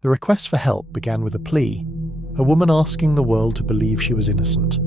The request for help began with a plea, a woman asking the world to believe she was innocent.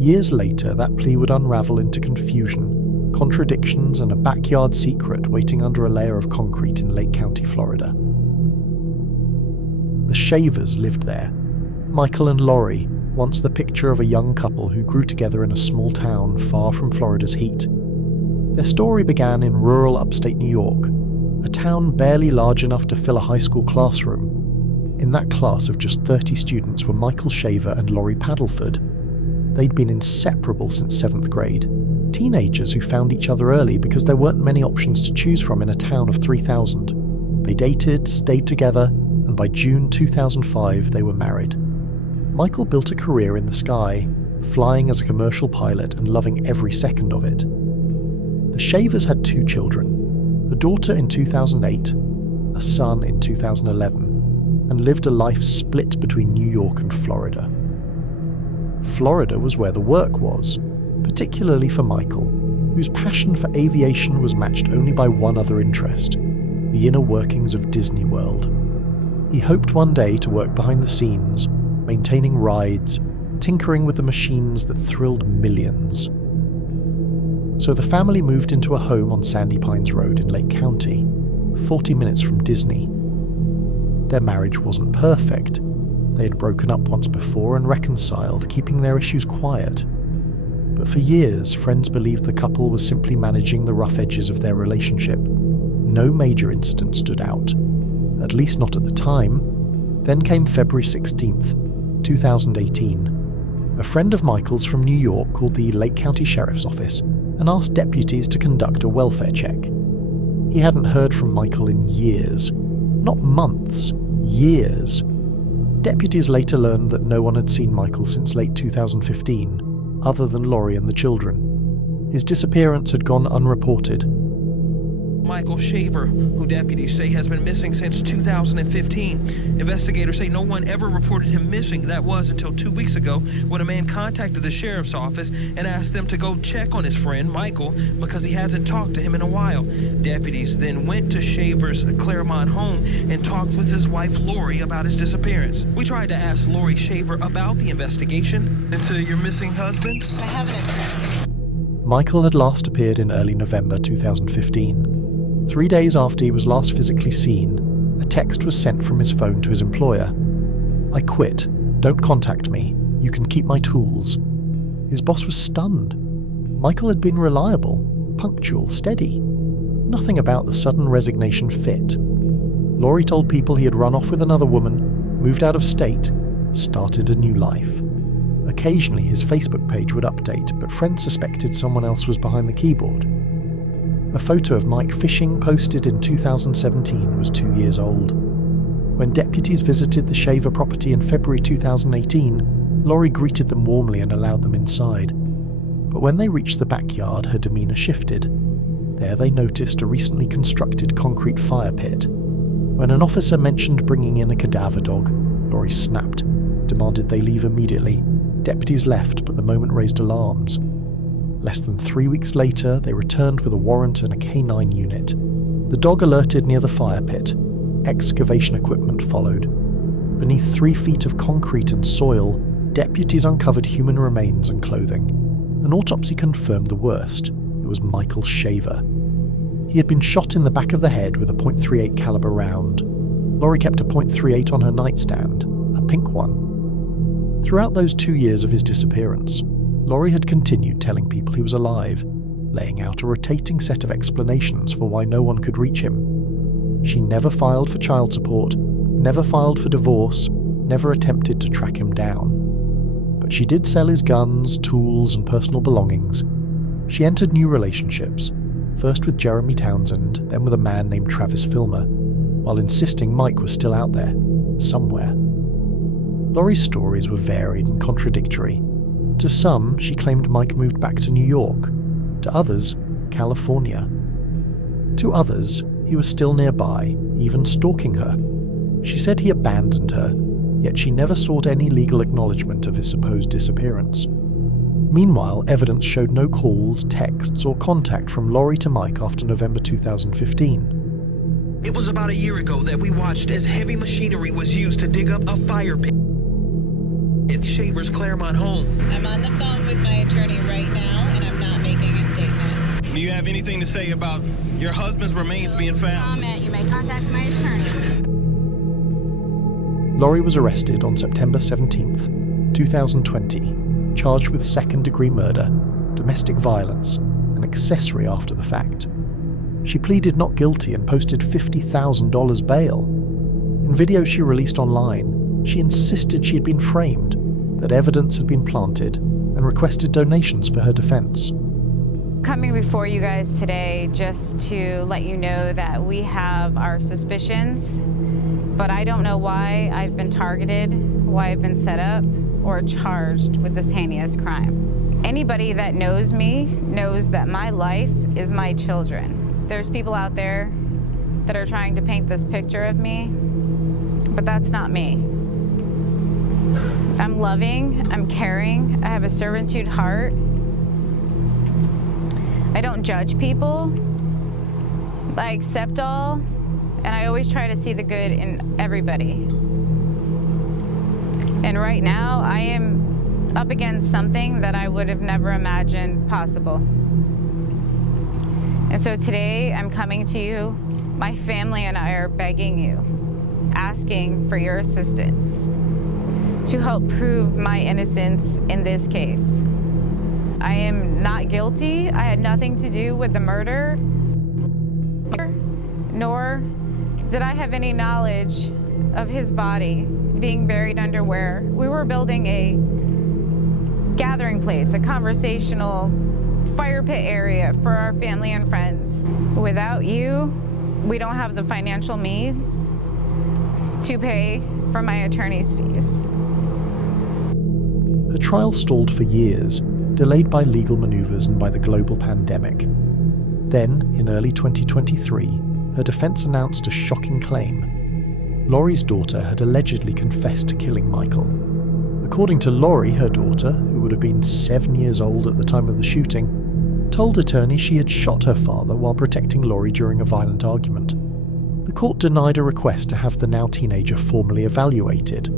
Years later, that plea would unravel into confusion, contradictions, and a backyard secret waiting under a layer of concrete in Lake County, Florida. The Shavers lived there. Michael and Laurie, once the picture of a young couple who grew together in a small town far from Florida's heat. Their story began in rural upstate New York, a town barely large enough to fill a high school classroom. In that class of just 30 students were Michael Shaver and Laurie Paddleford. They'd been inseparable since 7th grade, teenagers who found each other early because there weren't many options to choose from in a town of 3,000. They dated, stayed together, and by June 2005 they were married. Michael built a career in the sky, flying as a commercial pilot and loving every second of it. The Shavers had 2 children, a daughter in 2008, a son in 2011, and lived a life split between New York and Florida. Florida was where the work was, particularly for Michael, whose passion for aviation was matched only by one other interest, the inner workings of Disney World. He hoped one day to work behind the scenes, maintaining rides, tinkering with the machines that thrilled millions. So the family moved into a home on Sandy Pines Road in Lake County, 40 minutes from Disney. Their marriage wasn't perfect. They had broken up once before and reconciled, keeping their issues quiet. But for years, friends believed the couple was simply managing the rough edges of their relationship. No major incident stood out, at least not at the time. Then came February 16th, 2018. A friend of Michael's from New York called the Lake County Sheriff's Office and asked deputies to conduct a welfare check. He hadn't heard from Michael in years. Not months, years. Deputies later learned that no one had seen Michael since late 2015, other than Laurie and the children. His disappearance had gone unreported. Michael Shaver, who deputies say has been missing since 2015. Investigators say no one ever reported him missing. That was until 2 weeks ago when a man contacted the sheriff's office and asked them to go check on his friend Michael because he hasn't talked to him in a while. Deputies then went to Shaver's Claremont home and talked with his wife Laurie about his disappearance. We tried to ask Laurie Shaver about the investigation into your missing husband. I haven't. Michael had last appeared in early November 2015. 3 days after he was last physically seen, a text was sent from his phone to his employer. "I quit. Don't contact me. You can keep my tools." His boss was stunned. Michael had been reliable, punctual, steady. Nothing about the sudden resignation fit. Laurie told people he had run off with another woman, moved out of state, started a new life. Occasionally his Facebook page would update, but friends suspected someone else was behind the keyboard. A photo of Mike fishing posted in 2017 was 2 years old. When deputies visited the Shaver property in February 2018, Laurie greeted them warmly and allowed them inside. But when they reached the backyard, her demeanour shifted. There they noticed a recently constructed concrete fire pit. When an officer mentioned bringing in a cadaver dog, Laurie snapped, demanded they leave immediately. Deputies left, but the moment raised alarms. Less than 3 weeks later, they returned with a warrant and a K9 unit. The dog alerted near the fire pit. Excavation equipment followed. Beneath 3 feet of concrete and soil, deputies uncovered human remains and clothing. An autopsy confirmed the worst. It was Michael Shaver. He had been shot in the back of the head with a .38 caliber round. Laurie kept a .38 on her nightstand, a pink one. Throughout those 2 years of his disappearance, Laurie had continued telling people he was alive, laying out a rotating set of explanations for why no one could reach him. She never filed for child support, never filed for divorce, never attempted to track him down. But she did sell his guns, tools, and personal belongings. She entered new relationships, first with Jeremy Townsend, then with a man named Travis Filmer, while insisting Mike was still out there, somewhere. Laurie's stories were varied and contradictory. To some, she claimed Mike moved back to New York. To others, California. To others, he was still nearby, even stalking her. She said he abandoned her, yet she never sought any legal acknowledgement of his supposed disappearance. Meanwhile, evidence showed no calls, texts, or contact from Laurie to Mike after November 2015. It was about a year ago that we watched as heavy machinery was used to dig up a fire pit at Shaver's Claremont home. I'm on the phone with my attorney right now, and I'm not making a statement. Do you have anything to say about your husband's remains being found? Comment. You may contact my attorney. Laurie was arrested on September 17th, 2020, charged with second-degree murder, domestic violence, and accessory after the fact. She pleaded not guilty and posted $50,000 bail. In videos she released online, she insisted she had been framed, that evidence had been planted, and requested donations for her defense. Coming before you guys today just to let you know that we have our suspicions, but I don't know why I've been targeted, why I've been set up, or charged with this heinous crime. Anybody that knows me knows that my life is my children. There's people out there that are trying to paint this picture of me, but that's not me. I'm loving, I'm caring, I have a servitude heart. I don't judge people. I accept all, and I always try to see the good in everybody. And right now, I am up against something that I would have never imagined possible. And so today, I'm coming to you. My family and I are begging you, asking for your assistance to help prove my innocence in this case. I am not guilty. I had nothing to do with the murder, nor did I have any knowledge of his body being buried under where. We were building a gathering place, a conversational fire pit area for our family and friends. Without you, we don't have the financial means to pay for my attorney's fees. Her trial stalled for years, delayed by legal maneuvers and by the global pandemic. Then, in early 2023, her defense announced a shocking claim. Laurie's daughter had allegedly confessed to killing Michael. According to Laurie, her daughter, who would have been 7 years old at the time of the shooting, told attorneys she had shot her father while protecting Laurie during a violent argument. The court denied a request to have the now teenager formally evaluated.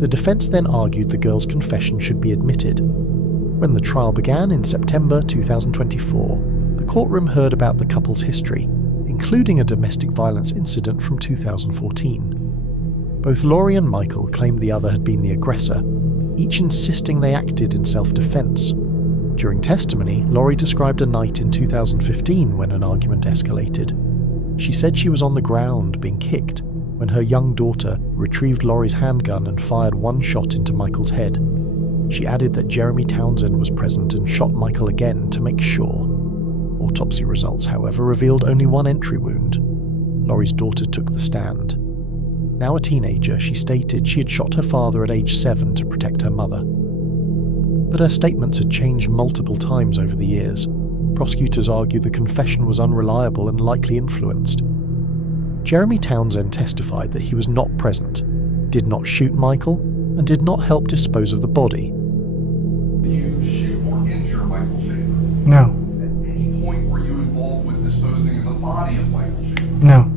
The defense then argued the girl's confession should be admitted. When the trial began in September 2024, the courtroom heard about the couple's history, including a domestic violence incident from 2014. Both Laurie and Michael claimed the other had been the aggressor, each insisting they acted in self-defense. During testimony, Laurie described a night in 2015 when an argument escalated. She said she was on the ground being kicked when her young daughter retrieved Laurie's handgun and fired one shot into Michael's head. She added that Jeremy Townsend was present and shot Michael again to make sure. Autopsy results, however, revealed only one entry wound. Laurie's daughter took the stand. Now a teenager, she stated she had shot her father at age 7 to protect her mother. But her statements had changed multiple times over the years. Prosecutors argued the confession was unreliable and likely influenced. Jeremy Townsend testified that he was not present, did not shoot Michael, and did not help dispose of the body. Did you shoot or injure Michael Shaver? No. At any point were you involved with disposing of the body of Michael Shaver? No.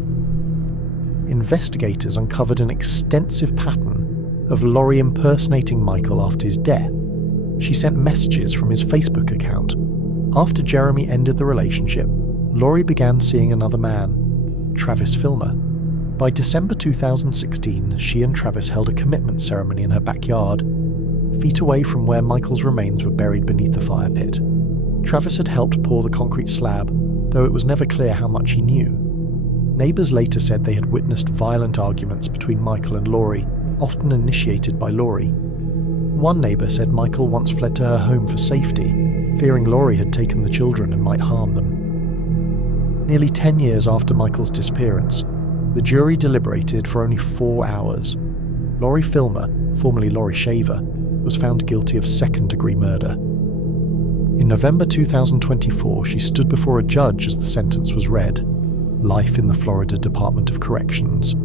Investigators uncovered an extensive pattern of Laurie impersonating Michael after his death. She sent messages from his Facebook account. After Jeremy ended the relationship, Laurie began seeing another man, Travis Filmer. By December 2016, she and Travis held a commitment ceremony in her backyard, feet away from where Michael's remains were buried beneath the fire pit. Travis had helped pour the concrete slab, though it was never clear how much he knew. Neighbours later said they had witnessed violent arguments between Michael and Laurie, often initiated by Laurie. One neighbour said Michael once fled to her home for safety, fearing Laurie had taken the children and might harm them. Nearly 10 years after Michael's disappearance, the jury deliberated for only 4 hours. Laurie Filmer, formerly Laurie Shaver, was found guilty of second-degree murder. In November 2024, she stood before a judge as the sentence was read: life in the Florida Department of Corrections.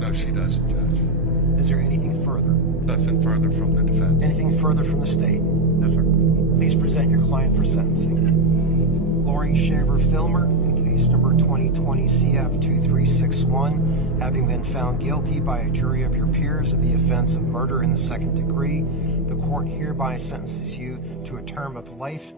No, she doesn't, Judge. Is there anything further? Nothing further from the defense. Anything further from the state? No, sir. Please present your client for sentencing. Laurie Shaver Filmer, and please case number 2020 CF 2361, having been found guilty by a jury of your peers of the offense of murder in the second degree, the court hereby sentences you to a term of life